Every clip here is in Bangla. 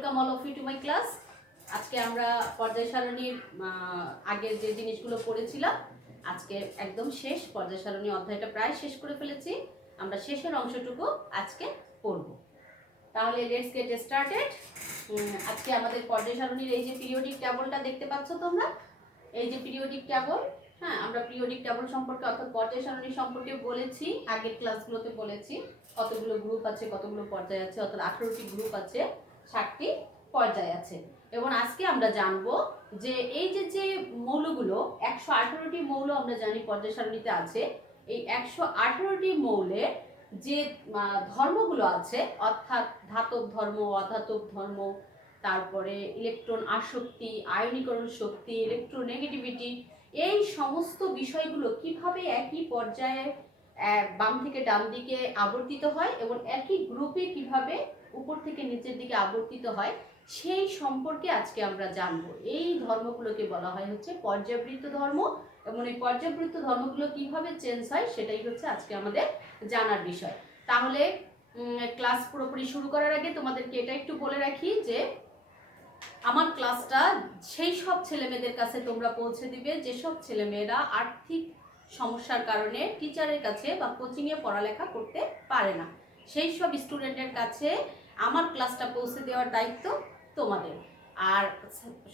Welcome all of you to my class. আজকে আমরা পর্যায় সারণীর আগের যে জিনিসগুলো পড়েছিলাম আজকে একদম শেষ পর্যায় সারণী অধ্যায়টা প্রায় শেষ করে ফেলেছি। আমরা শেষের অংশটুকু আজকে পড়ব। তাহলে লেটস গেট স্টার্টেড। আজকে আমাদের পর্যায় সারণীর এই যে পিরিয়ডিক টেবলটা দেখতে পাচ্ছ তোমরা, এই যে পিরিয়ডিক টেবল, হ্যাঁ আমরা পিরিয়ডিক টেবল সম্পর্কে অর্থাৎ পর্যায় সারণী সম্পর্কে বলেছি, আগের ক্লাসগুলোতে বলেছি কতগুলো গ্রুপ আছে, কতগুলো পর্যায় আছে, অর্থাৎ 18টি গ্রুপ আছে, 60টি পর্যায় আছে। এবং আজকে আমরা জানবো যে এই যে যে মৌলগুলো 118টি মৌল আমরা জানি পর্যায় সারণীতে আছে, এই 118টি মৌলে যে ধর্মগুলো আছে অর্থাৎ ধাতব ধর্ম, অধাতব ধর্ম, তারপরে ইলেকট্রন আসক্তি, আয়নীকরণ শক্তি, ইলেকট্রোনেগেটিভিটি, এই সমস্ত বিষয়গুলো কিভাবে একই পর্যায়ে বাম থেকে ডান দিকে আবর্তিত হয় এবং একই গ্রুপে কিভাবে উপর থেকে নিচের দিকে আবর্তিত হয় সেই সম্পর্কে আজকে আমরা জানব। এই ধর্মগুলোকে বলা হয় হচ্ছে পর্যায়বৃত্ত ধর্ম এবং এই পর্যায়বৃত্ত ধর্মগুলো কিভাবে চেঞ্জ হয় সেটাই হচ্ছে আজকে আমাদের জানার বিষয়। তাহলে ক্লাস পুরোপুরি শুরু করার আগে তোমাদেরকে এটা একটু বলে রাখি যে আমার ক্লাসটা সেই সব ছেলেমেয়েদের কাছে তোমরা পৌঁছে দিবে যেসব ছেলেমেয়েরা আর্থিক সমস্যার কারণে টিচারের কাছে বা কোচিংয়ে পড়ালেখা করতে পারে না, সেই সব স্টুডেন্টের কাছে আমার ক্লাসটা পৌঁছে দেওয়ার দায়িত্ব তোমাদের। আর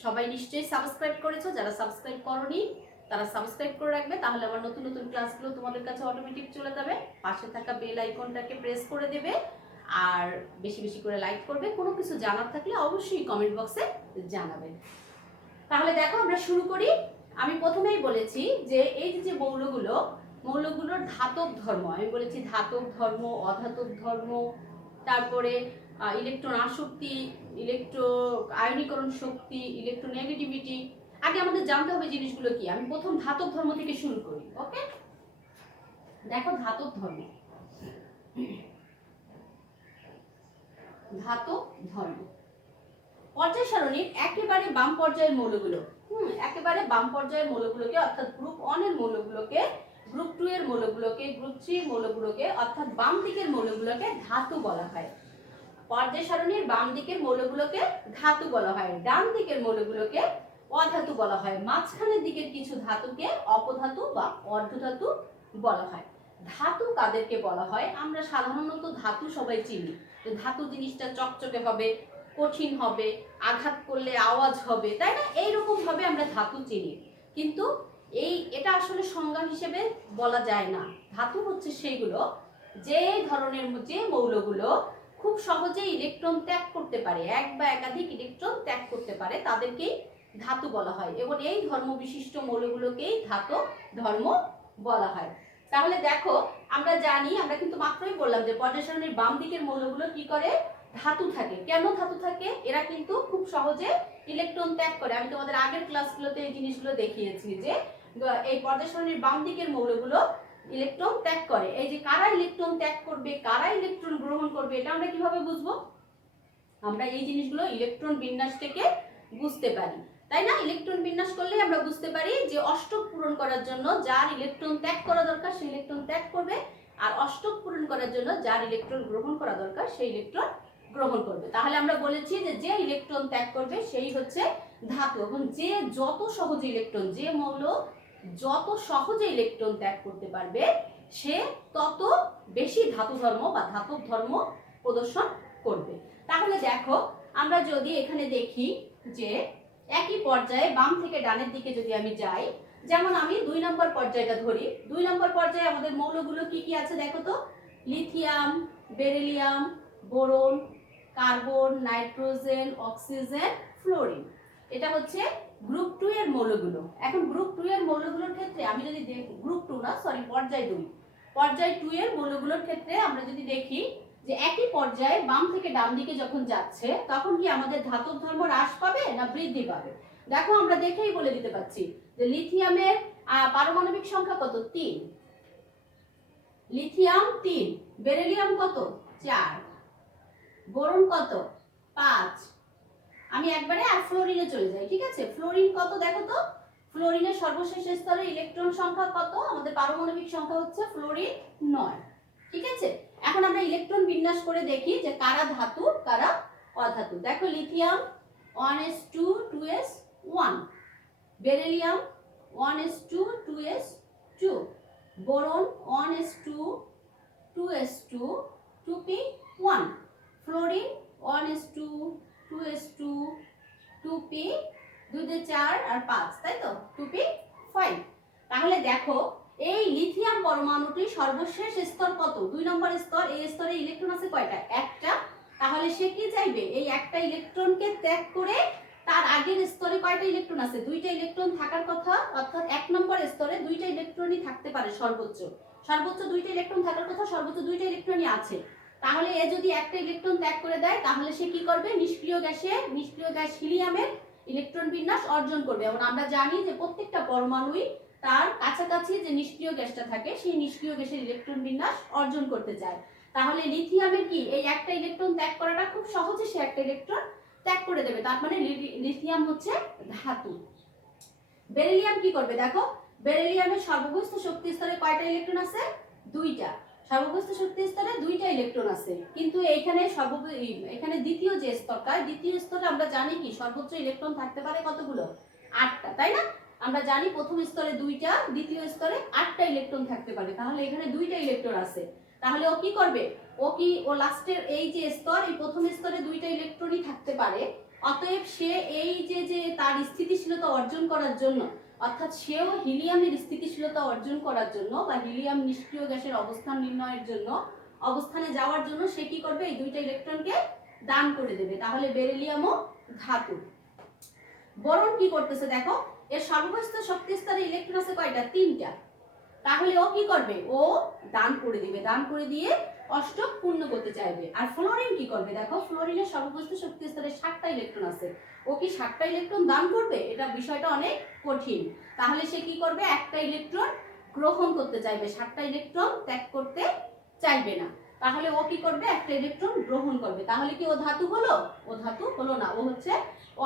সবাই নিশ্চয়ই সাবস্ক্রাইব করেছো, যারা সাবস্ক্রাইব করোনি তারা সাবস্ক্রাইব করে রাখবে, তাহলে আমার নতুন নতুন ক্লাসগুলো তোমাদের কাছে অটোমেটিক চলে যাবে। পাশে থাকা বেল আইকনটাকে প্রেস করে দেবে আর বেশি বেশি করে লাইক করবে। কোনো কিছু জানার থাকলে অবশ্যই কমেন্ট বক্সে জানাবেন। তাহলে দেখো আমরা শুরু করি। আমি প্রথমেই বলেছি যে এই যে মৌলগুলোর ধাতব ধর্ম, আমি বলেছি ধাতব ধর্ম, অধাতব ধর্ম, তারপরে ইলেকট্রন আসক্তি, আয়নীকরণ শক্তি, ইলেকট্রোনেগেটিভিটি। আগে আমাদের জানতে হবে জিনিসগুলো কি। আমি প্রথম ধাতব ধর্ম থেকে শুরু করি। ওকে, দেখো ধাতব ধর্ম, ধাতব ধর্ম পর্যায় সারণীর একেবারে বাম পর্যায়ের মৌলগুলো, একেবারে বাম পর্যায়ের মৌলগুলোকে অর্থাৎ গ্রুপ 1 এর মৌলগুলোকে, গ্রুপ 2 এর মৌলগুলোকে, গ্রুপ 3 এর মৌলগুলোকে অর্থাৎ বাম দিকের মৌলগুলোকে ধাতু বলা হয়। পর্যায় সারণীর বাম দিকের মৌলগুলোকে ধাতু বলা হয়, ডান দিকের মৌলগুলোকে অধাতু বলা হয়, মাঝখানের দিকের কিছু ধাতুকে অপধাতু বা অর্ধধাতু বলা হয়। ধাতু কাদেরকে বলা হয়? আমরা সাধারণত ধাতু সবাই চিনি, ধাতু জিনিসটা চকচকে হবে, কঠিন হবে, আঘাত করলে আওয়াজ হবে, তাই না? এইরকম ভাবে আমরা ধাতু চিনি, কিন্তু এটা আসলে সংজ্ঞা হিসেবে বলা যায় না। ধাতু হচ্ছে সেইগুলো যে ধরনের, যে মৌলগুলো খুব সহজে ইলেকট্রন ত্যাগ করতে পারে, এক বা একাধিক ইলেকট্রন ত্যাগ করতে পারে, তাদেরকেই ধাতু বলা হয় এবং এই ধর্ম বিশিষ্ট মৌলগুলোকেই ধাতব ধর্ম বলা হয়। তাহলে দেখো আমরা জানি, আমরা কিন্তু মাত্রই বললাম যে পর্যায় সারণীর বাম দিকের মৌলগুলো কি করে? ধাতু থাকে। কেন ধাতু থাকে? এরা কিন্তু খুব সহজে ইলেকট্রন ত্যাগ করে। আমি তোমাদের আগের ক্লাসগুলোতে এই জিনিসগুলো দেখিয়েছি যে এই পর্যায় সারণীর বাম দিকের মৌলগুলো ইলেকট্রন ত্যাগ করে। এই যে কারা ইলেকট্রন ত্যাগ করবে, কারা ইলেকট্রন গ্রহণ করবে, এটা আমরা কিভাবে বুঝবো? আমরা এই জিনিসগুলো ইলেকট্রন বিন্যাস থেকে বুঝতে পারি, তাই না? ইলেকট্রন বিন্যাস করলে আমরা বুঝতে পারি যে অষ্টক পূরণ করার জন্য যার ইলেকট্রন ত্যাগ করা দরকার সে ইলেকট্রন ত্যাগ করবে, আর অষ্টক পূরণ করার জন্য যার ইলেকট্রন গ্রহণ করা দরকার সেই ইলেকট্রন গ্রহণ করবে। তাহলে আমরা বলেছি যে যে ইলেকট্রন ত্যাগ করবে সেই হচ্ছে ধাতু, এবং যে যত সহজে ইলেকট্রন, যে মৌল যত সহজে ইলেকট্রন ত্যাগ করতে পারবে সে তত বেশি ধাতু ধর্ম বা ধাতব ধর্ম প্রদর্শন করবে। তাহলে দেখো আমরা যদি এখানে দেখি যে একই পর্যায়ে বাম থেকে ডানের দিকে যদি আমি যাই, যেমন আমি 2 নম্বর পর্যায়টা ধরি। 2 নম্বর পর্যায়ে আমাদের মৌলগুলো কি কি আছে দেখো তো? Lithium, beryllium, boron, carbon, nitrogen, oxygen, fluorine. এটা হচ্ছে গ্রুপ 2 এর মৌলগুলো। এখন গ্রুপ 2 এর মৌলগুলোর ক্ষেত্রে আমি যদি গ্রুপ 2 না সরি পর্যায় 2, পর্যায় 2 এর মৌলগুলোর ক্ষেত্রে আমরা যদি দেখি যে একই পর্যায়ে বাম থেকে ডান দিকে যখন যাচ্ছে তখন কি আমাদের ধাতব ধর্ম হ্রাস পাবে না বৃদ্ধি পাবে? দেখো আমরা দেখেই বলে দিতে পারছি যে লিথিয়ামের পারমাণবিক সংখ্যা কত? 3। লিথিয়াম 3, বেরিলিয়াম কত? 4, বোরন কত? 5। আমি একবারে আর ফ্লোরিনে চলে যাই, ঠিক আছে? ফ্লোরিন কত দেখো তো? ফ্লোরিনের সর্বশেষ স্তরে ইলেকট্রন সংখ্যা কত? আমাদের পারমাণবিক সংখ্যা হচ্ছে ফ্লোরিন 9, ঠিক আছে? এখন আমরা ইলেকট্রন বিন্যাস করে দেখি যে কারা ধাতু কারা অধাতু। দেখো lithium 1s2 2s1, beryllium 1s2 2s2, boron 1s2 2s2 2p1, fluorine 1s2 2s2 2p 2 দিয়ে 4 আর 5, তাই তো 2p5। তাহলে দেখো এই লিথিয়াম পরমাণুটি সর্বশেষ স্তর কত? 2 নম্বর স্তর। এই স্তরে ইলেকট্রন আছে কয়টা? একটা। তাহলে সে কি চাইবে? এই একটা ইলেকট্রনকে ত্যাগ করে তার আগের স্তরে কয়টা ইলেকট্রন আছে? 2টা ইলেকট্রন থাকার কথা, অর্থাৎ 1 নম্বর স্তরে 2টা ইলেকট্রনই থাকতে পারে সর্বোচ্চ। সর্বোচ্চ 2টা ইলেকট্রন থাকার কথা, সর্বোচ্চ 2টা ইলেকট্রনই আছে। তাহলে এ যদি একটা ইলেকট্রন ত্যাগ করে দেয় তাহলে সে কি করবে? নিষ্ক্রিয় গ্যাস হিলিয়ামের ইলেকট্রন বিন্যাস অর্জন করবে। এবং আমরা জানি যে প্রত্যেকটা পরমাণুই তার কাছাকাছি যে নিষ্ক্রিয় গ্যাসটা থাকে সেই নিষ্ক্রিয় গ্যাসের ইলেকট্রন বিন্যাস অর্জন করতে চায়। তাহলে লিথিয়ামের কি এই একটা ইলেকট্রন ত্যাগ করাটা খুব সহজে সে একটা ইলেকট্রন ত্যাগ করে দেবে। তার মানে লিথিয়াম হচ্ছে ধাতু। বেরিলিয়াম কি করবে? দেখো বেরিলিয়ামের সর্বোচ্চ শক্তি স্তরে কয়টা ইলেকট্রন আছে? 2টা। সর্বোচ্চ শক্তি স্তরে 2টা ইলেকট্রন আছে, কিন্তু এখানে দ্বিতীয় যে স্তরটা, দ্বিতীয় স্তরে আমরা জানি কি সর্বোচ্চ ইলেকট্রন থাকতে পারে কতগুলো? 8টা, তাই না? আমরা জানি প্রথম স্তরে 2টা, দ্বিতীয় স্তরে 8টা ইলেকট্রন থাকতে পারে। তাহলে এখানে 2টা ইলেকট্রন আছে। তাহলে ও কি করবে? ও লাস্টের এই যে স্তর, এই প্রথম স্তরে 2টা ইলেকট্রনই থাকতে পারে। অতএব সে এই যে তার স্থিতিশীলতা অর্জন করার জন্য, অর্থাৎ সেও হিলিয়ামের স্থিতিশীলতা অর্জন করার জন্য বা হিলিয়াম নিষ্ক্রিয় গ্যাসের অবস্থান নির্ণয়ের জন্য, অবস্থানে যাওয়ার জন্য সে কি করবে? এই 2টা ইলেকট্রনকে দান করে দেবে। তাহলে বেরিলিয়ামও ধাতু। বোরন কি করতেছে? দেখো এর সর্বোচ্চ শক্তি স্তরে ইলেকট্রন আছে কয়টা? 3টা। তাহলে ও কি করবে? ও দান করে দিবে, দান করে দিয়ে অষ্টক পূর্ণ করতে চাইবে। আর ফ্লোরিন কি করবে? দেখো ফ্লোরিনের সর্বোচ্চ শক্তি স্তরে 7টা ইলেকট্রন আছে। ও কি 7টা ইলেকট্রন দান করবে? এটা বিষয়টা অনেক কঠিন। তাহলে সে কি করবে? একটা ইলেকট্রন গ্রহণ করতে চাইবে, 7টা ইলেকট্রন ত্যাগ করতে চাইবে না। তাহলে ও কি করবে? একটা ইলেকট্রন গ্রহণ করবে। তাহলে কি ও ধাতু হলো? ও ধাতু হলো না, ও হচ্ছে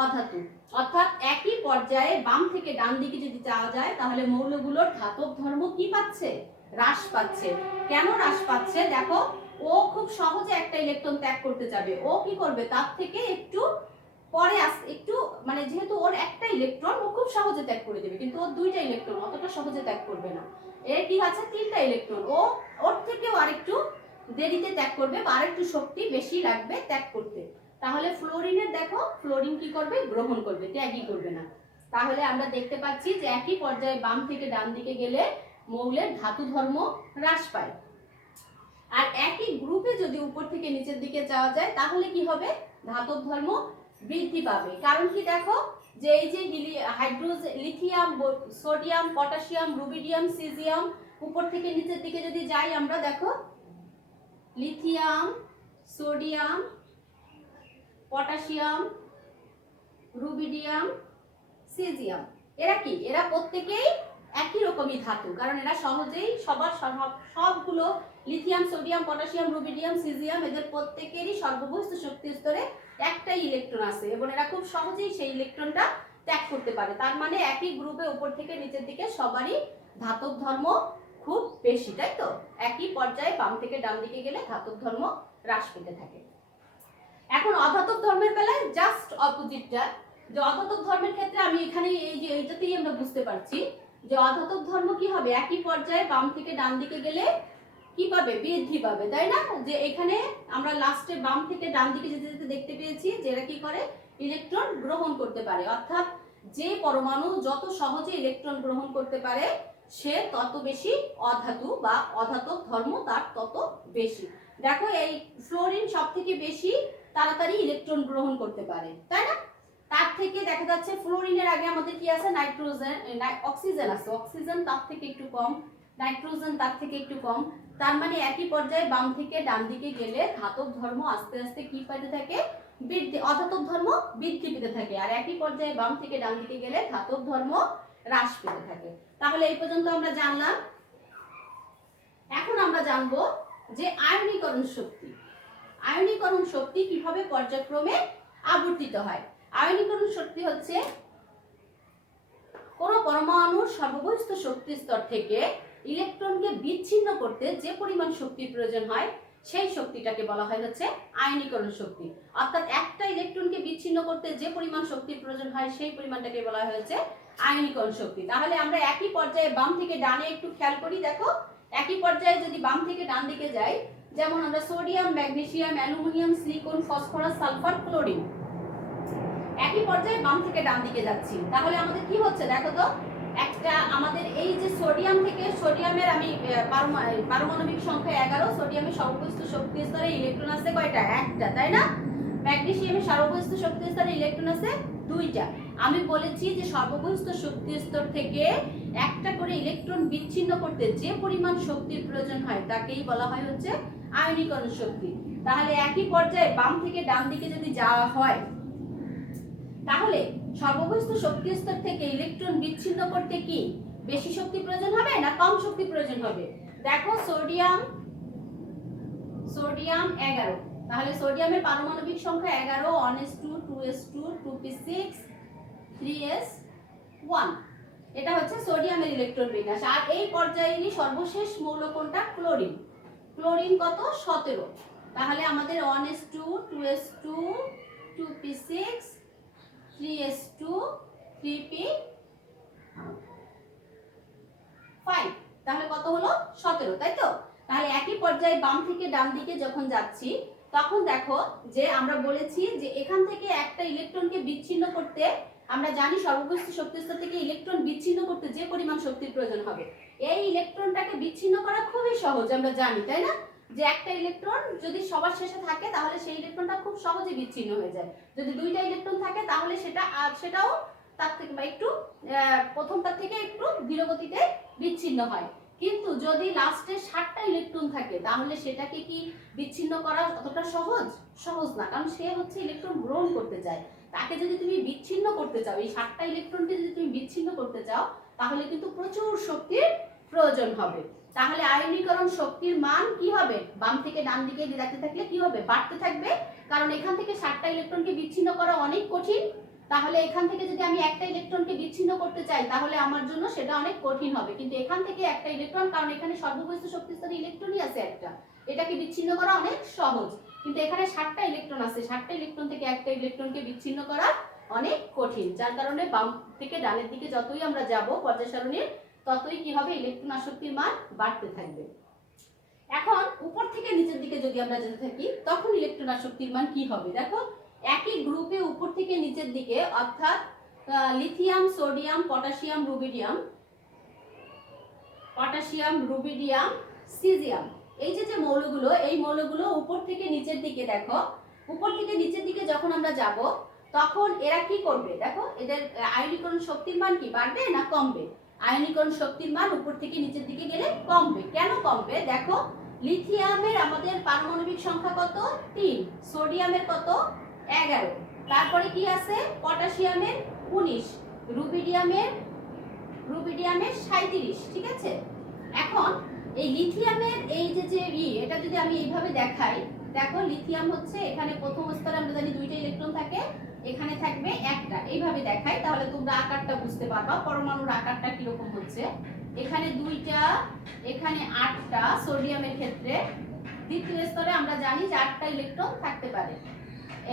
অধাতু। অর্থাৎ একই পর্যায়ে বাম থেকে ডান দিকে যদি যাওয়া যায় তাহলে মৌলগুলোর ধাতব ধর্ম কি পাচ্ছে? হ্রাস পাচ্ছে। কেন হ্রাস পাচ্ছে? দেখো ও খুব সহজে একটা ইলেকট্রন ত্যাগ করতে যাবে। ও কি করবে? তার থেকে একটু পরে একটু মানে যেহেতু ওর একটা ইলেকট্রন, ও খুব সহজে ত্যাগ করে দেবে, কিন্তু ওর 2টা ইলেকট্রন অতটা সহজে ত্যাগ করবে না। এর কি আছে? 3টা ইলেকট্রন। ও ওর থেকেও আরেকটু দেরিতে ত্যাগ করবে বা আরেকটু শক্তি বেশি লাগবে ত্যাগ করতে। তাহলে ফ্লোরিনের দেখো ফ্লোরিন কি করবে? গ্রহণ করবে, ত্যাগই করবে না। তাহলে আমরা দেখতে পাচ্ছি যে একই পর্যায়ে বাম থেকে ডান দিকে গেলে মৌলের ধাতু ধর্ম হ্রাস পায়। আর একই গ্রুপে যদি উপর থেকে নিচের দিকে যাওয়া যায় তাহলে কি হবে? ধাতব ধর্ম বৃদ্ধি পাবে। কারণ কি? দেখো যে এই যে lithium, sodium, potassium, rubidium, caesium, উপর থেকে নিচের দিকে যদি যাই আমরা, দেখো lithium, sodium, potassium, rubidium, caesium, এরা কি? এরা প্রত্যেকেই একই রকমই ধাতু। কারণ এরা সহজেই সবগুলো lithium, sodium, potassium, rubidium, caesium, এদের প্রত্যেকেরই সর্বোচ্চ শক্তি স্তরে একটাই ইলেকট্রন আছে এবং এরা খুব সহজেই সেই ইলেকট্রনটা ত্যাগ করতে পারে। তার মানে একই গ্রুপে উপর থেকে নিচের দিকে সবারই ধাতব ধর্ম খুব বেশি, তাই তো? একই পর্যায়ে বাম থেকে ডান দিকে গেলে ধাতব ধর্ম হ্রাস পেতে থাকে। এখন অধাতব ধর্মের বেলায় জাস্ট অপোজিটটা, যে অধাতব ধর্মের ক্ষেত্রে আমি এখানে এই যে এইটাতেই আমরা বুঝতে পারছি যে অধাতব ধর্ম কি হবে? একই পর্যায়ে বাম থেকে ডান দিকে গেলে কি পাবে? বৃদ্ধি পাবে, তাই না? যে এখানে আমরা লাস্টে বাম থেকে ডান দিকে যেতে যেতে দেখতে পেয়েছি যে এরা কি করে? ইলেকট্রন গ্রহণ করতে পারে। অর্থাৎ যে পরমাণু যত সহজে ইলেকট্রন গ্রহণ করতে পারে সে তত বেশি অধাতু বা অধাতব ধর্ম তার তত বেশি। দেখো এই ফ্লোরিন সব থেকে বেশি তাড়াতাড়ি ইলেকট্রন গ্রহণ করতে পারে, তাই না? তার থেকে দেখা যাচ্ছে ফ্লোরিনের আগে আমাদের কি আছে? নাইট্রোজেন, অক্সিজেন আছে। অক্সিজেন তার থেকে একটু কম, নাইট্রোজেন তার থেকে একটু কম। তার মানে একই পর্যায়ে বাম থেকে ডান দিকে গেলে ধাতব ধর্ম আস্তে আস্তে কি পেতে থাকে? বৃদ্ধি, অধাতব ধর্ম বৃদ্ধি পেতে থাকে। আর একই পর্যায়ে বাম থেকে ডান দিকে গেলে ধাতব ধর্ম হ্রাস পেতে থাকে। তাহলে এই পর্যন্ত আমরা জানলাম। এখন আমরা জানবো যে আয়নীকরণ শক্তি। আয়নীকরণ শক্তি কিভাবে পর্যায়ক্রমে আবর্তিত হয়। আয়নীকরণ শক্তি হচ্ছে কোন পরমাণুর সর্বোচ্চ শক্তি স্তর থেকে ইলেকট্রনকে বিচ্ছিন্ন করতে যে পরিমাণ শক্তির প্রয়োজন হয় সেই শক্তিটাকে বলা হয় হচ্ছে আয়নীকরণ শক্তি। অর্থাৎ একটা ইলেকট্রনকে বিচ্ছিন্ন করতে যে পরিমাণ শক্তির প্রয়োজন হয় সেই পরিমাণটাকে বলা হয়েছে আয়নীকরণ শক্তি। তাহলে আমরা একই পর্যায়ে বাম থেকে ডানে একটু খেয়াল করি। দেখো একই পর্যায়ে যদি বাম থেকে ডান দিকে যাই, যেমন আমরা sodium, magnesium, aluminium, silicon, phosphorus, sulphur, chlorine, একই পর্যায়ে বাম থেকে ডান দিকে যাচ্ছি, তাহলে আমাদের কি হচ্ছে দেখো তো। একটা আমাদের এই যে সোডিয়াম থেকে, সোডিয়ামের আমি পারমাণবিক সংখ্যা 11, সোডিয়ামের সর্বোচ্চ শক্তি স্তরে ইলেকট্রন আছে কয়টা? একটা, তাই না? ম্যাগনেসিয়ামের সর্বোচ্চ শক্তি স্তরে ইলেকট্রন আছে 2টা। আমি বলেছি যে সর্বোচ্চ শক্তি স্তর থেকে একটা করে ইলেকট্রন বিচ্ছিন্ন করতে যে পরিমাণ শক্তির প্রয়োজন হয় তাকেই বলা হয় হচ্ছে আয়নীকরণ শক্তি। তাহলে একই পর্যায়ে বাম থেকে ডান দিকে যদি যাওয়া হয়, তাহলে সর্বোচ্চ শক্তি স্তর থেকে ইলেকট্রন বিচ্ছিন্ন করতে কি বেশি শক্তি প্রয়োজন হবে না কম শক্তি প্রয়োজন হবে? দেখো সোডিয়াম 11, তাহলে সোডিয়ামের পারমাণবিক সংখ্যা 11, 1s2, 2s2, 2p6, 3s1। এটা হচ্ছে সোডিয়ামের ইলেকট্রন বিন্যাস। আর এই পর্যায়েরই সর্বশেষ মৌল কোনটা? ক্লোরিন। ক্লোরিন কত? 17। তাহলে আমাদের 1s2, 2s2, 2p6, 3s2, 3p5, তাহলে কত হলো? 17, তাই তো? তাহলে একই পর্যায়ে বাম থেকে ডান দিকে যখন যাচ্ছি, তখন দেখো যে আমরা বলেছি যে এখান থেকে একটা ইলেকট্রনকে বিচ্ছিন্ন করতে আমরা জানি সর্বোচ্চ শক্তি স্তর থেকে ইলেকট্রন বিচ্ছিন্ন করতে যে পরিমাণ শক্তির প্রয়োজন হবে। এই ইলেকট্রনটাকে বিচ্ছিন্ন করা খুবই সহজ, আমরা জানি, তাই না? যে একটা ইলেকট্রন যদি সবার শেষে থাকে তাহলে সেই ইলেকট্রনটা খুব সহজে বিচ্ছিন্ন হয়ে যায়। যদি 2টা ইলেকট্রন থাকে তাহলে সেটাও তার থেকে একটু প্রথমটার থেকে একটু ধীর গতিতে বিচ্ছিন্ন হয়। কিন্তু যদি লাস্টে 7টা ইলেকট্রন থাকে তাহলে সেটাকে কি বিচ্ছিন্ন করা অতটা সহজ না, কারণ সে হচ্ছে ইলেকট্রন গ্রহণ করতে চায়। তাকে যদি তুমি বিচ্ছিন্ন করতে চাও, এই 7টা ইলেকট্রনকে যদি তুমি বিচ্ছিন্ন করতে চাও, তাহলে কিন্তু প্রচুর শক্তির প্রয়োজন হবে। তাহলে আয়নীকরণ শক্তির মান কি হবে? বাম থেকে ডান দিকে যেতে থাকলে কি হবে? বাড়তে থাকবে, কারণ এখান থেকে 7টা ইলেকট্রনকে বিচ্ছিন্ন করা অনেক কঠিন। তাহলে এখান থেকে যদি আমি একটা ইলেকট্রনকে বিচ্ছিন্ন করতে চাই তাহলে আমার জন্য সেটা অনেক কঠিন হবে। কিন্তু এখান থেকে একটা ইলেকট্রন, কারণ এখানে সর্বোচ্চ শক্তি স্তরে ইলেকট্রনই আছে একটা, এটাকে বিচ্ছিন্ন করা অনেক সহজ। কিন্তু এখানে 7টা ইলেকট্রন আছে, 7টা ইলেকট্রন থেকে একটা ইলেকট্রনকে বিচ্ছিন্ন করা অনেক কঠিন। যার কারণে বাম থেকে ডানের দিকে যতই আমরা যাব পর্যায় সারণীর, ততই কি হবে? ইলেকট্রন আসক্তির মান বাড়তে থাকবে। এখন উপর থেকে নিচের দিকে যদি আমরা যেতে থাকি তখন ইলেকট্রন আসক্তির মান কি হবে? দেখো একই গ্রুপে উপর থেকে নিচের দিকে, অর্থাৎ lithium, sodium, potassium, rubidium, caesium, এই যে মৌলগুলো, এই মৌলগুলো উপর থেকে নিচের দিকে, দেখো উপর থেকে নিচের দিকে যখন আমরা যাব তখন এরা কি করবে? দেখো এদের আয়নীকরণ শক্তির মান কি বাড়বে না কমবে? আয়নীকরণ শক্তির মান উপর থেকে নিচের দিকে গেলে কমবে। কেন কমবে? দেখো লিথিয়ামের আমাদের পারমাণবিক সংখ্যা কত? 3, সোডিয়ামের কত? 11, তারপরে কি আছে? পটাশিয়ামের 19, রুবিডিয়ামের 37, ঠিক আছে? এখন এই লিথিয়ামের এই যে এটা যদি আমি এইভাবে দেখাই, দেখো লিথিয়াম হচ্ছে এখানে প্রথম স্তরে আমরা জানি 2টা ইলেকট্রন থাকে, এখানে থাকবে একটা। এইভাবে দেখাই তাহলে তোমরা আকারটা বুঝতে পারবা, পরমাণুর আকারটা কিরকম হচ্ছে। এখানে 2টা, এখানে 8টা সোডিয়ামের ক্ষেত্রে। দ্বিতীয় স্তরে আমরা জানি যে 8টা ইলেকট্রন থাকতে পারে,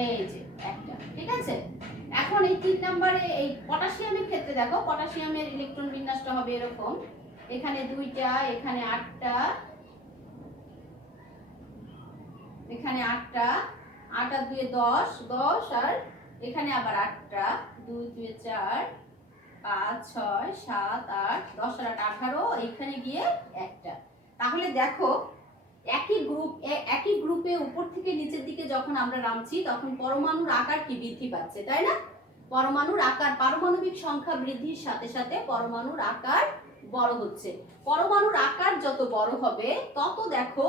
এই যে একটা, ঠিক আছে? এখন এই 3 নম্বরে এই পটাশিয়ামের ক্ষেত্রে দেখো পটাশিয়ামের ইলেকট্রন বিন্যাসটা হবে এরকম, এখানে 2টা, এখানে 8টা, এখানে 8টা, 8 আর 2 10 আর এখানে আবার 8টা, 2 2 4 5 6 7 8 10 আর 8 18, এখানে গিয়ে একটা। তাহলে দেখো একই গ্রুপে উপর থেকে নিচের দিকে যখন আমরা নামছি তখন পরমাণুর আকার কি বৃদ্ধি পাচ্ছে, তাই না? পরমাণুর আকার, পারমাণবিক সংখ্যা বৃদ্ধির সাথে সাথে পরমাণুর আকার বড় হচ্ছে। পরমাণুর আকার যত বড় হবে তত দেখো,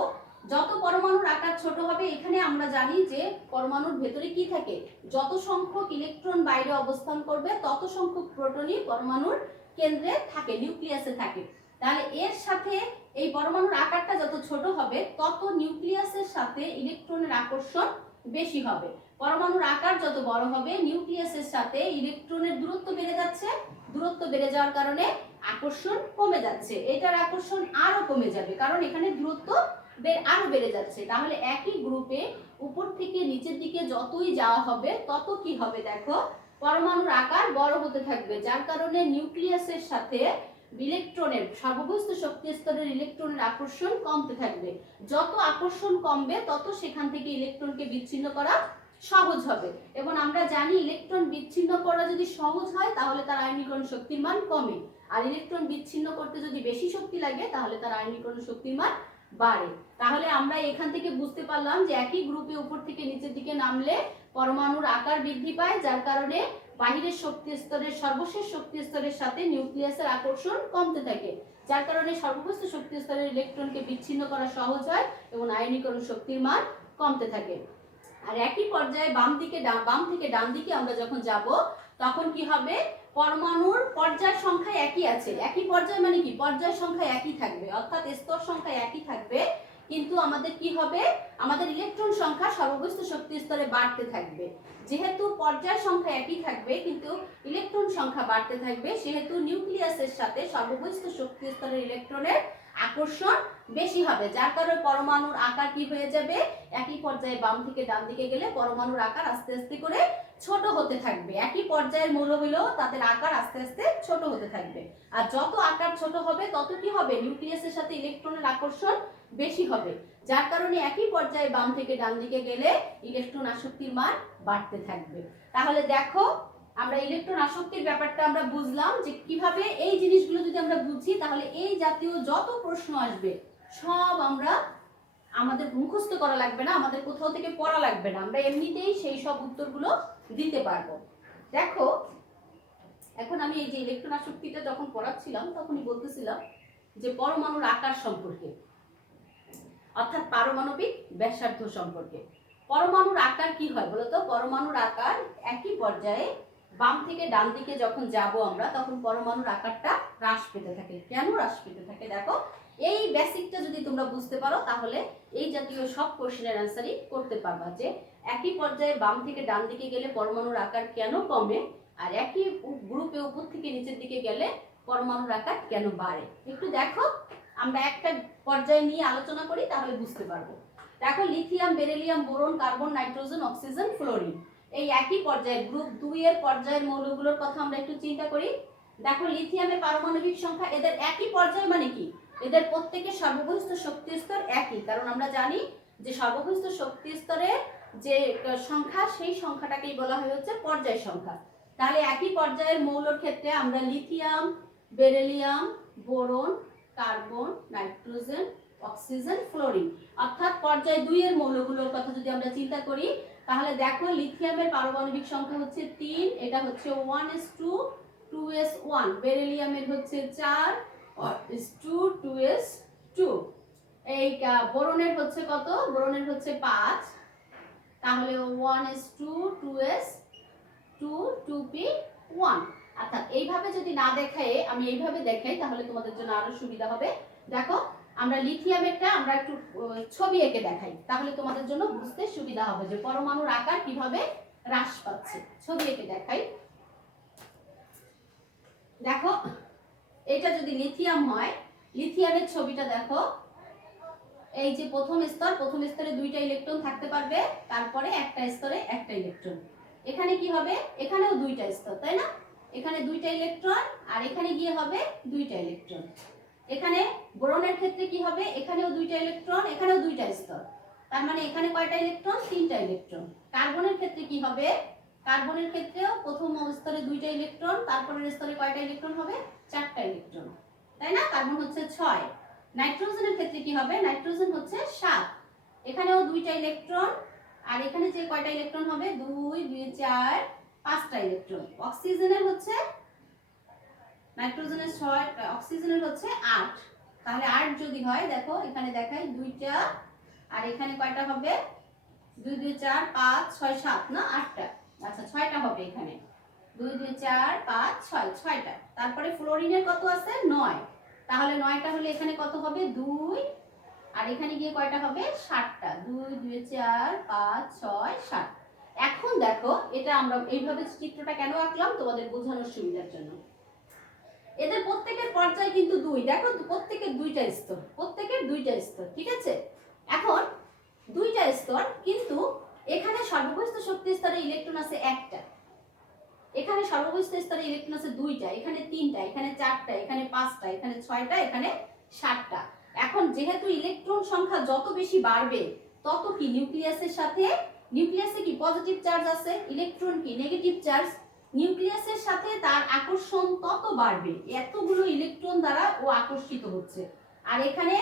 যত পরমাণুর আকার ছোট হবে, এখানে আমরা জানি যে পরমাণুর ভেতরে কি থাকে? যত সংখ্যক ইলেকট্রন বাইরে অবস্থান করবে তত সংখ্যক প্রোটনই পরমাণুর কেন্দ্রে থাকে, নিউক্লিয়াসে থাকে। তাহলে এর সাথে এই পরমাণুর আকারটা যত ছোট হবে তত নিউক্লিয়াসের সাথে ইলেকট্রনের আকর্ষণ বেশি হবে। পরমাণুর আকার যত বড় হবে নিউক্লিয়াসের সাথে ইলেকট্রনের দূরত্ব বেড়ে যাচ্ছে, দূরত্ব বেড়ে যাওয়ার কারণে আকর্ষণ কমে যাচ্ছে, এটার আকর্ষণ আরো কমে যাবে কারণ এখানে দূরত্ব আরো বেড়ে যাচ্ছে। তাহলে একই গ্রুপে উপর থেকে নিচের দিকে যতই যাওয়া হবে তত কি হবে দেখো, পরমাণুর আকার বড় হতে থাকবে, যার কারণে নিউক্লিয়াসের সাথে ইলেকট্রনের সর্ববস্তু শক্তি স্তরের ইলেকট্রনের আকর্ষণ কমতে থাকবে। যত আকর্ষণ কমবে তত সেখান থেকে ইলেকট্রনকে বিচ্ছিন্ন করা সহজ হবে। এবং আমরা জানি ইলেকট্রন বিচ্ছিন্ন করা যদি সহজ হয় তাহলে তার আয়নীকরণ শক্তির মান কমে, আর ইলেকট্রন বিচ্ছিন্ন করতে যদি বেশি শক্তি লাগে তাহলে তার আয়নীকরণ শক্তির মান বাড়ে। তাহলে আমরা এখান থেকে বুঝতে পারলাম যে একই গ্রুপে উপর থেকে নিচের দিকে নামলে পরমাণুর আকার বৃদ্ধি পায়, যার কারণে বাহিরের শক্তি স্তরের সর্বশেষ শক্তি স্তরের সাথে নিউক্লিয়াসের আকর্ষণ কমতে থাকে, যার কারণে সর্ববস্তু শক্তি স্তরের ইলেকট্রনকে বিচ্ছিন্ন করা সহজ হয় এবং আয়নীকরণ শক্তির মান কমতে থাকে। আর একই পর্যায়ে বাম থেকে ডান দিকে আমরা যখন যাব তখন কি হবে, পরমাণুর পর্যায় সংখ্যা একই আছে। একই পর্যায় মানে কি, পর্যায় সংখ্যা একই থাকবে, অর্থাৎ স্তর সংখ্যা একই থাকবে, কিন্তু আমাদের কি হবে, আমাদের ইলেকট্রন সংখ্যা সর্ববস্তু শক্তি স্তরে বাড়তে থাকবে। যেহেতু পর্যায় সংখ্যা একই থাকবে কিন্তু ইলেকট্রন সংখ্যা বাড়তে থাকবে, সেহেতু নিউক্লিয়াসের সাথে সর্ববস্তু শক্তি স্তরের ইলেকট্রনের আকর্ষণ বেশি হবে, যার কারণে পরমাণুর আকার কি হয়ে যাবে, একই পর্যায়ে বাম থেকে ডান দিকে গেলে পরমাণুর আকার আস্তে আস্তে করে ছোট হতে থাকবে। একই পর্যায়ের মৌল হলেও তাদের আকার আস্তে আস্তে ছোট হতে থাকবে। আর যত আকার ছোট হবে তত কি হবে, নিউক্লিয়াসের সাথে ইলেকট্রনের আকর্ষণ বেশি হবে, যার কারণে একই পর্যায়ে বাম থেকে ডান দিকে গেলে ইলেকট্রন আসক্তির মান বাড়তে থাকবে। তাহলে দেখো আমরা ইলেকট্রন আসক্তির ব্যাপারটা আমরা বুঝলাম যে কিভাবে এই জিনিসগুলো যদি আমরা বুঝি তাহলে এই জাতীয় যত প্রশ্ন আসবে সব আমরা আমাদের মুখস্থ করা লাগবে না, আমাদের কোথাও থেকে পড়া লাগবে না, আমরা এমনিতেই সেই সব উত্তরগুলো দিতে পারবো। দেখো এখন আমি এই যে ইলেকট্রন আসক্তিটা যখন পড়াচ্ছিলাম তখনই বলতেছিলাম যে পরমাণুর আকার সম্পর্কে, অর্থাৎ পারমাণবিক ব্যাসার্ধ সম্পর্কে। পরমাণুর আকার কি হয় বলতো, পরমাণুর আকার একই পর্যায়ে বাম থেকে ডান দিকে যখন যাব আমরা তখন পরমাণুর আকারটা হ্রাস পেতে থাকে। কেন হ্রাস পেতে থাকে দেখো, এই বেসিকটা যদি তোমরা বুঝতে পারো তাহলে এই জাতীয় সব কোশ্চেনের অ্যান্সারই করতে পারবা, যে একই পর্যায়ে বাম থেকে ডান দিকে গেলে পরমাণুর আকার কেন কমে, আর একই গ্রুপে উপর থেকে নিচের দিকে গেলে পরমাণুর আকার কেন বাড়ে। একটু দেখো আমরা একটা পর্যায়ে নিয়ে আলোচনা করি তাহলে বুঝতে পারবো। দেখো lithium, beryllium, boron, carbon, nitrogen, oxygen, fluorine, এই একই পর্যায়ে গ্রুপ 2 এর পর্যায়ের মৌলগুলোর কথা আমরা একটু চিন্তা করি। দেখো লিথিয়ামের পারমাণবিক সংখ্যা, এদের একই পর্যায় মানে কি, এদের প্রত্যেকের সর্ববস্তু শক্তি স্তর একই, কারণ আমরা জানি যে সর্ববস্তু শক্তি স্তরে যে সংখ্যা সেই সংখ্যাটাকেই বলা হয় হচ্ছে পর্যায় সংখ্যা। তাহলে একই পর্যায়ের মৌলর ক্ষেত্রে আমরা lithium, beryllium, boron, carbon, nitrogen, oxygen, fluorine, অর্থাৎ পর্যায় 2 এর মৌলগুলোর কথা যদি আমরা চিন্তা করি তাহলে দেখো লিথিয়ামের পারমাণবিক সংখ্যা হচ্ছে 3, এটা হচ্ছে 1:2, 2s1, বেরিলিয়ামের হচ্ছে 4:2, 2s2, এই বোরনের হচ্ছে কত, বোরনের হচ্ছে 5, তাহলে 1:2, 2s2, 2p1। অর্থাৎ এইভাবে যদি না দেখায় আমি এইভাবে দেখাই তাহলে তোমাদের জন্য আরো সুবিধা হবে। দেখো আমরা লিথিয়ামেরটা আমরা একটু ছবি এঁকে দেখাই তাহলে তোমাদের জন্য বুঝতে সুবিধা হবে যে পরমাণুর আকার কিভাবে হ্রাস পাচ্ছে। ছবি এঁকে দেখাই। দেখো এটা যদি লিথিয়াম হয়, লিথিয়ামের ছবিটা দেখো, এই যে প্রথম স্তরে 2টা ইলেকট্রন থাকতে পারবে, তারপরে একটা স্তরে একটা ইলেকট্রন। এখানে কি হবে, এখানেও 2টা স্তর, তাই না, এখানে 2টা ইলেকট্রন আর এখানে গিয়ে হবে 2টা ইলেকট্রন। এখানে বোরনের ক্ষেত্রে কি হবে, এখানেও 2টা ইলেকট্রন, এখানেও 2টা স্তর, তার মানে এখানে কয়টা ইলেকট্রন, 3টা ইলেকট্রন। কার্বনের ক্ষেত্রে কি হবে, কার্বনের ক্ষেত্রেও প্রথম স্তরে 2টা ইলেকট্রন, তারপরের স্তরে কয়টা ইলেকট্রন হবে, 4টা ইলেকট্রন, তাই না, কার্বন হচ্ছে 6। নাইট্রোজেনের ক্ষেত্রে কি হবে, নাইট্রোজেন হচ্ছে 7, এখানেও 2টা ইলেকট্রন আর এখানে যে কয়টা ইলেকট্রন হবে, 2, 2, 4, 5টা ইলেকট্রন। অক্সিজেনের হচ্ছে, নাইট্রোজেনের 6, অক্সিজেনের হচ্ছে 8, তাহলে 8 যদি হয় দেখো এখানে দেখাই 2টা আর এখানে কয়টা হবে, 2, 2, 4, 5, 6, 7 না 8টা, আচ্ছা 6টা হবে এখানে, 2, 2, 4, 5, 6, 6টা। তারপরে ফ্লোরিনের কত আছে, 9, তাহলে 9টা হলে এখানে কত হবে, 2 আর এখানে গিয়ে কয়টা হবে, 7টা, 2, 2, 4, 5, 6, 7। এখন দেখো এটা আমরা এইভাবে চিত্রটা কেন আঁকলাম, তোমাদের বোঝানোর সুবিধার জন্য। এদের প্রত্যেকের পর্যায় কিন্তু 2, দেখো প্রত্যেকের 2টা স্তর, প্রত্যেকের 2টা স্তর, ঠিক আছে। এখন দুইটা স্তর, কিন্তু এখানে সর্ববহিষ্ঠ শক্তি স্তরে ইলেকট্রন আছে একটা, এখানে সর্ববহিষ্ঠ স্তরে ইলেকট্রন আছে দুইটা, এখানে তিনটা, এখানে চারটা, এখানে পাঁচটা, এখানে ছয়টা, এখানে সাতটা। এখন যেহেতু ইলেকট্রন সংখ্যা যত বেশি বাড়বে তত কি নিউক্লিয়াসের সাথে, নিউক্লিয়াসে কি পজিটিভ চার্জ আছে, ইলেকট্রন কি নেগেটিভ চার্জ, নিউক্লিয়াসের সাথে তার আকর্ষণ তত বাড়বে, এতগুলো ইলেকট্রন দ্বারা ও আকর্ষিত হচ্ছে, আর এখানে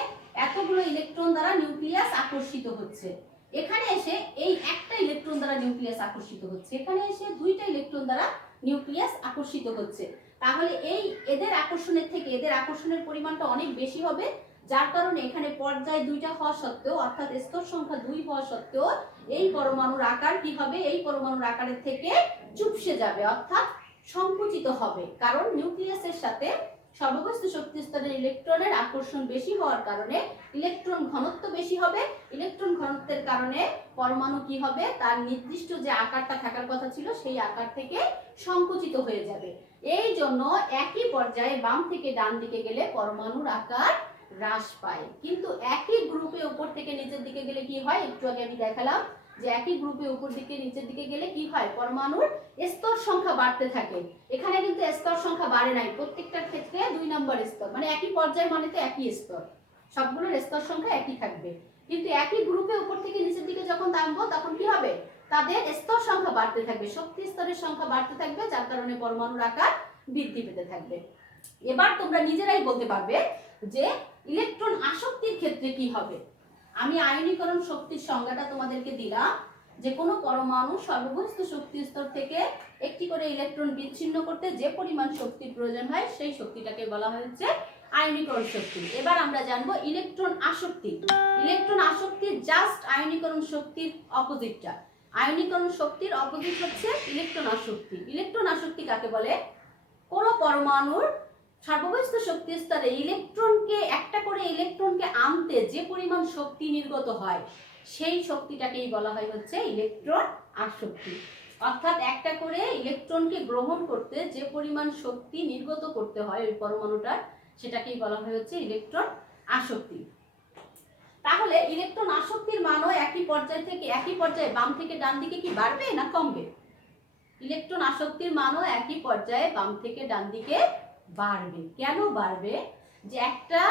এতগুলো ইলেকট্রন দ্বারা নিউক্লিয়াস আকর্ষিত হচ্ছে। এখানে এসে এই একটা ইলেকট্রন দ্বারা নিউক্লিয়াস আকর্ষিত হচ্ছে, এখানে এসে দুইটা ইলেকট্রন দ্বারা নিউক্লিয়াস আকর্ষিত হচ্ছে। তাহলে এই এদের আকর্ষণের থেকে এদের আকর্ষণের পরিমাণটা অনেক বেশি হবে, যার কারণে এখানে পর্যায় দুইটা হওয়া সত্ত্বেও, অর্থাৎ স্তর সংখ্যা 2 হওয়া সত্ত্বেও এই পরমাণুর আকার কি হবে, এই পরমাণুর আকারের থেকে চুপসে যাবে, অর্থাৎ সংকুচিত হবে। কারণ নিউক্লিয়াসের সাথে সর্ববহিষ্ঠ শক্তি স্তরের ইলেকট্রনের আকর্ষণ বেশি হওয়ার কারণে ইলেকট্রন ঘনত্ব বেশি হবে, ইলেকট্রন ঘনত্বের কারণে পরমাণু কি হবে, তার নির্দিষ্ট যে আকারটা থাকার কথা ছিল সেই আকার থেকে সংকুচিত হয়ে যাবে। এই জন্য একই পর্যায়ে বাম থেকে ডান দিকে গেলে পরমাণুর আকার হ্রাস পায়, কিন্তু একই গ্রুপে উপর থেকে নিচের দিকে গেলে কি হয়, একটু আগে আমি দেখালাম যে একই গ্রুপে উপর দিকে নিচের দিকে গেলে কি হয়, পরমাণুর স্তর সংখ্যা বাড়তে থাকে। এখানে কিন্তু স্তর সংখ্যা বাড়ে নাই, প্রত্যেকটার ক্ষেত্রে 2 নম্বর স্তর, মানে একই পর্যায় মানে তো একই স্তর, সবগুলোর স্তর সংখ্যা একই থাকবে। কিন্তু একই গ্রুপে উপর থেকে নিচের দিকে যখন নামবো তখন কি হবে, তাদের স্তর সংখ্যা বাড়তে থাকবে, শক্তি স্তরের সংখ্যা বাড়তে থাকবে, যার কারণে পরমাণুর আকার বৃদ্ধি পেতে থাকবে। এবার তোমরা নিজেরাই বলতে পারবে যে ইলেকট্রন আসক্তির ক্ষেত্রে কি হবে। আমি আয়নীকরণ শক্তির সংজ্ঞাটা তোমাদেরকে দিলাম, যে কোনো পরমাণু সর্ববহিষ্ঠ শক্তি স্তর থেকে একটি করে ইলেকট্রন বিচ্ছিন্ন করতে যে পরিমাণ শক্তির প্রয়োজন হয় সেই শক্তিটাকে বলা হচ্ছে আয়নীকরণ শক্তি। এবার আমরা জানবো ইলেকট্রন আসক্তি। ইলেকট্রন আসক্তি জাস্ট আয়নীকরণ শক্তির অপোজিটটা। আয়নীকরণ শক্তির অপোজিট হচ্ছে ইলেকট্রন আসক্তি। ইলেকট্রন আসক্তি কাকে বলে, কোনো পরমাণুর সর্ববহিষ্ঠ শক্তি স্তরে ইলেকট্রনকে একটা করে ইলেকট্রনকে আনতে যে পরিমাণ শক্তি নির্গত হয় সেই শক্তিটাকেই বলা হয় হচ্ছে ইলেকট্রন আসক্তি। অর্থাৎ একটা করে ইলেকট্রনকে গ্রহণ করতে যে পরিমাণ শক্তি নির্গত করতে হয় ওই পরমাণুটার, সেটাকেই বলা হয় হচ্ছে ইলেকট্রন আসক্তি। তাহলে ইলেকট্রন আসক্তির মানও একই পর্যায়ে বাম থেকে ডান দিকে কি বাড়বে না কমবে? ইলেকট্রন আসক্তির মানও একই পর্যায়ে বাম থেকে ডান দিকে বাড়বে। কেন বাড়বে? যে একটা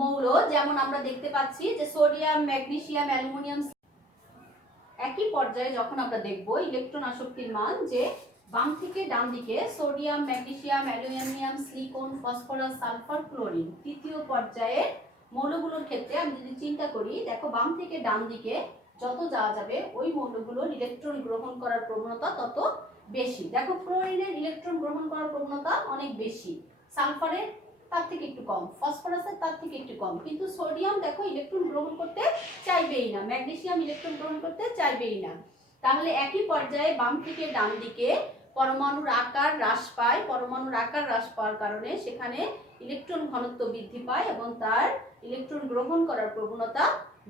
মৌল, যেমন আমরা দেখতে পাচ্ছি যে সোডিয়াম, ম্যাগনেসিয়াম, অ্যালুমিনিয়াম, একই পর্যায়ে যখন আমরা দেখব ইলেকট্রন আসক্তির মান যে বাম থেকে ডান দিকে sodium, magnesium, aluminium, silicon, phosphorus, sulphur, chlorine, তৃতীয় পর্যায়ের মৌলগুলোর ক্ষেত্রে আমি যদি চিন্তা করি, দেখো বাম থেকে ডান দিকে যত যাওয়া যাবে ওই মৌলগুলোর ইলেকট্রন গ্রহণ করার প্রবণতা তত বেশি। দেখো ক্লোরিনের ইলেকট্রন গ্রহণ করার প্রবণতা অনেক বেশি, সালফারের তার থেকে একটু কম, ফসফরাসের তার থেকে একটু কম, কিন্তু সোডিয়াম দেখো ইলেকট্রন গ্রহণ করতে চাইবেই না, ম্যাগনেসিয়াম ইলেকট্রন গ্রহণ করতে চাইবেই না। তাহলে একই পর্যায়ে বাম থেকে ডান দিকে পরমাণুর আকার হ্রাস পায়, পরমাণুর আকার হ্রাস পাওয়ার কারণে সেখানে ইলেকট্রন ঘনত্ব বৃদ্ধি পায় এবং তার ইলেকট্রন গ্রহণ করার প্রবণতা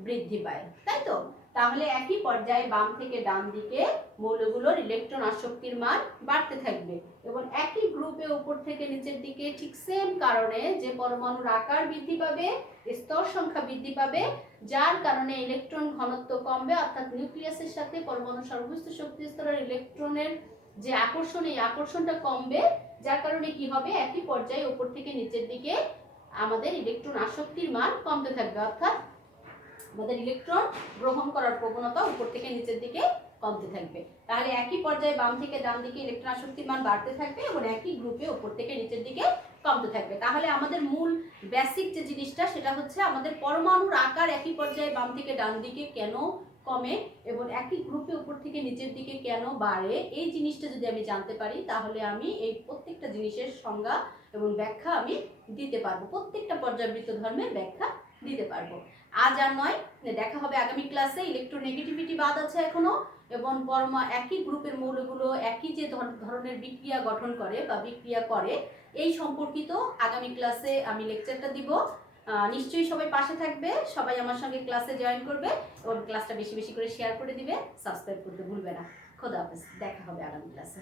বৃদ্ধি পায়, তাই তো? তাহলে একই পর্যায়ে বাম থেকে ডান দিকে মৌলগুলোর ইলেকট্রন আসক্তির মান বাড়তে থাকবে এবং একই গ্রুপে উপর থেকে নিচের দিকে ঠিক সেম কারণে যে পরমাণুর আকার বৃদ্ধি পাবে, স্তর সংখ্যা বৃদ্ধি পাবে, যার কারণে ইলেকট্রন ঘনত্ব কমবে, অর্থাৎ নিউক্লিয়াসের সাথে পরমাণু সর্বস্থ শক্তি স্তরের ইলেকট্রনের যে আকর্ষণ, এই আকর্ষণটা কমবে, যার কারণে কি হবে, একই পর্যায়ে উপর থেকে নিচের দিকে আমাদের ইলেকট্রন আসক্তির মান কমতে থাকবে, অর্থাৎ আমাদের ইলেকট্রন গ্রহণ করার প্রবণতা উপর থেকে নিচের দিকে কমতে থাকবে। তাহলে একই পর্যায়ে বাম থেকে ডান দিকে ইলেকট্রন আসক্তির মান বাড়তে থাকবে এবং একই গ্রুপে উপর থেকে নিচের দিকে কমতে থাকবে। তাহলে আমাদের মূল বেসিক যে জিনিসটা সেটা হচ্ছে আমাদের পরমাণুর আকার একই পর্যায়ে বাম থেকে ডান দিকে কেন কমে এবং একই গ্রুপে উপর থেকে নিচের দিকে কেন বাড়ে, এই জিনিসটা যদি আমি জানতে পারি তাহলে আমি এই প্রত্যেকটা জিনিসের সংজ্ঞা এবং ব্যাখ্যা আমি দিতে পারবো, প্রত্যেকটা পর্যায়বৃত্ত ধর্মের ব্যাখ্যা দিতে পারবো। আজ আর নয়, দেখা হবে আগামী ক্লাসে। ইলেকট্রোনেগেটিভিটি বাদ আছে এখনো, এবং একই গ্রুপের মৌলগুলো একই যে ধরনের বিক্রিয়া গঠন করে বা বিক্রিয়া করে এই সম্পর্কিত আগামী ক্লাসে আমি লেকচারটা দিব। নিশ্চয়ই সবাই পাশে থাকবে, সবাই আমার সঙ্গে ক্লাসে জয়েন করবে এবং ক্লাসটা বেশি বেশি করে শেয়ার করে দিবে, সাবস্ক্রাইব করতে ভুলবে না। খোদা হাফেজ, দেখা হবে আগামী ক্লাসে।